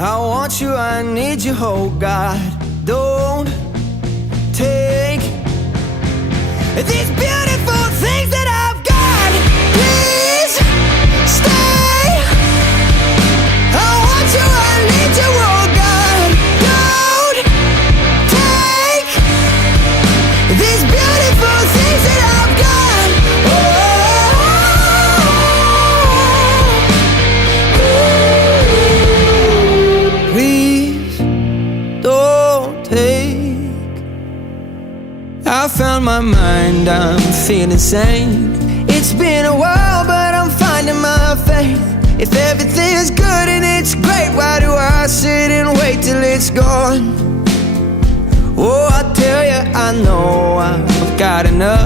I want you, I need you, oh God. Don't take these beautiful things that I've got. Please stay. I want you, I need you, oh God. Don't take these beautiful things that I've got. Please don't take. I found my mind, I'm feeling sane. It's been a while, but I'm finding my faith. If everything's good and it's great, why do I sit and wait till it's gone? Oh, I tell you, I know I've got enough.